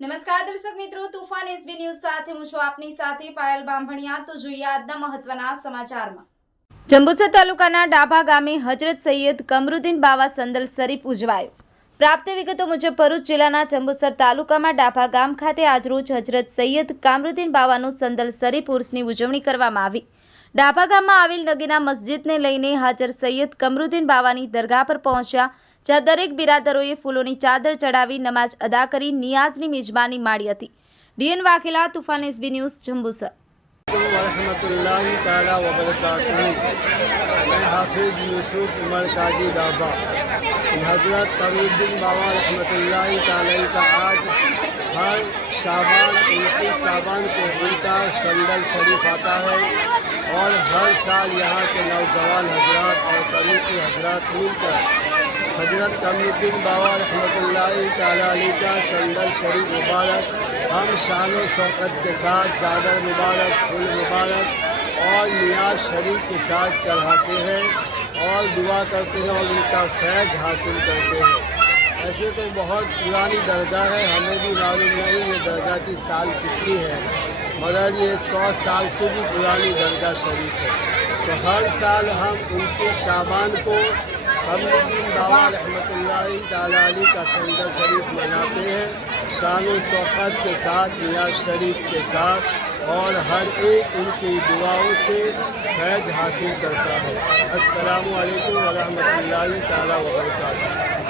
નમસ્કાર દર્શક મિત્રો તુફાન એસબી ન્યૂઝ સાથે હું છું આપની સાથે पायल બાંભણિયા તો જોઈએ આજના મહત્વના સમાચારમાં જંબુસર તાલુકાના ડાભા ગામે હજરત સૈયદ કમરુદ્દીન બાવા સંદલ શરીફ ઉજવાયો પ્રાપ્ત વિગતો મુજબ ભરૂચ જિલ્લાના જંબુસર તાલુકામાં ડાભા ગામ ખાતે આજરોજ હજરત સૈયદ કામરુદ્દીન બાવાનું સંદલ શરીફ ઉર્સની ઉજવણી કરવામાં આવી ડાભા ગામમાં આવેલ નગીના મસ્જિદને લઈને હાજર સૈયદ કમરુદ્દીન બાવાની દરગાહ પર પહોંચ્યા જ્યાં દરેક બિરાદરોએ ફૂલોની ચાદર ચડાવી નમાઝ અદા કરી નિયાઝની મિજબાની માળી હતી ડીએન વાઘેલા તુફાન એસબી ન્યૂઝ જંબુસર હાફિઝ યુસુફ ઉમર કાજી દાબા હઝરત કમરુદ્દીન બાબા રહમત આજ सावन उनतीस सावन को उनका संडल शरीफ आता है और हर साल यहाँ के नौजवान हजरत और कमिटी हजरत मिलकर हजरत कमीद्दीन बाबा रहमतल्लाई का संडल शरीफ मुबारक हम शान शौकत के साथ चादर मुबारक फूल मुबारक और नियाज शरीफ के साथ चढ़ाते हैं और दुआ करते हैं और उनका फैज हासिल करते हैं ایسے تو بہت پرانی درگاہ ہے ہمیں بھی معلوم نہیں یہ درگاہ کی سال کتنی ہے مگر یہ سو سال سے بھی پرانی درجہ شریف ہے تو ہر سال ہم ان کے سامان کو ہم بابا رحمۃ اللہ تعالیٰ علی کا سردہ شریف مناتے ہیں شان و شوقت کے ساتھ میاض شریف کے ساتھ اور ہر ایک ان کی دعاؤں سے فیض حاصل کرتا ہے السلام علیکم ورحمۃ اللہ تعالیٰ وبرکاتہ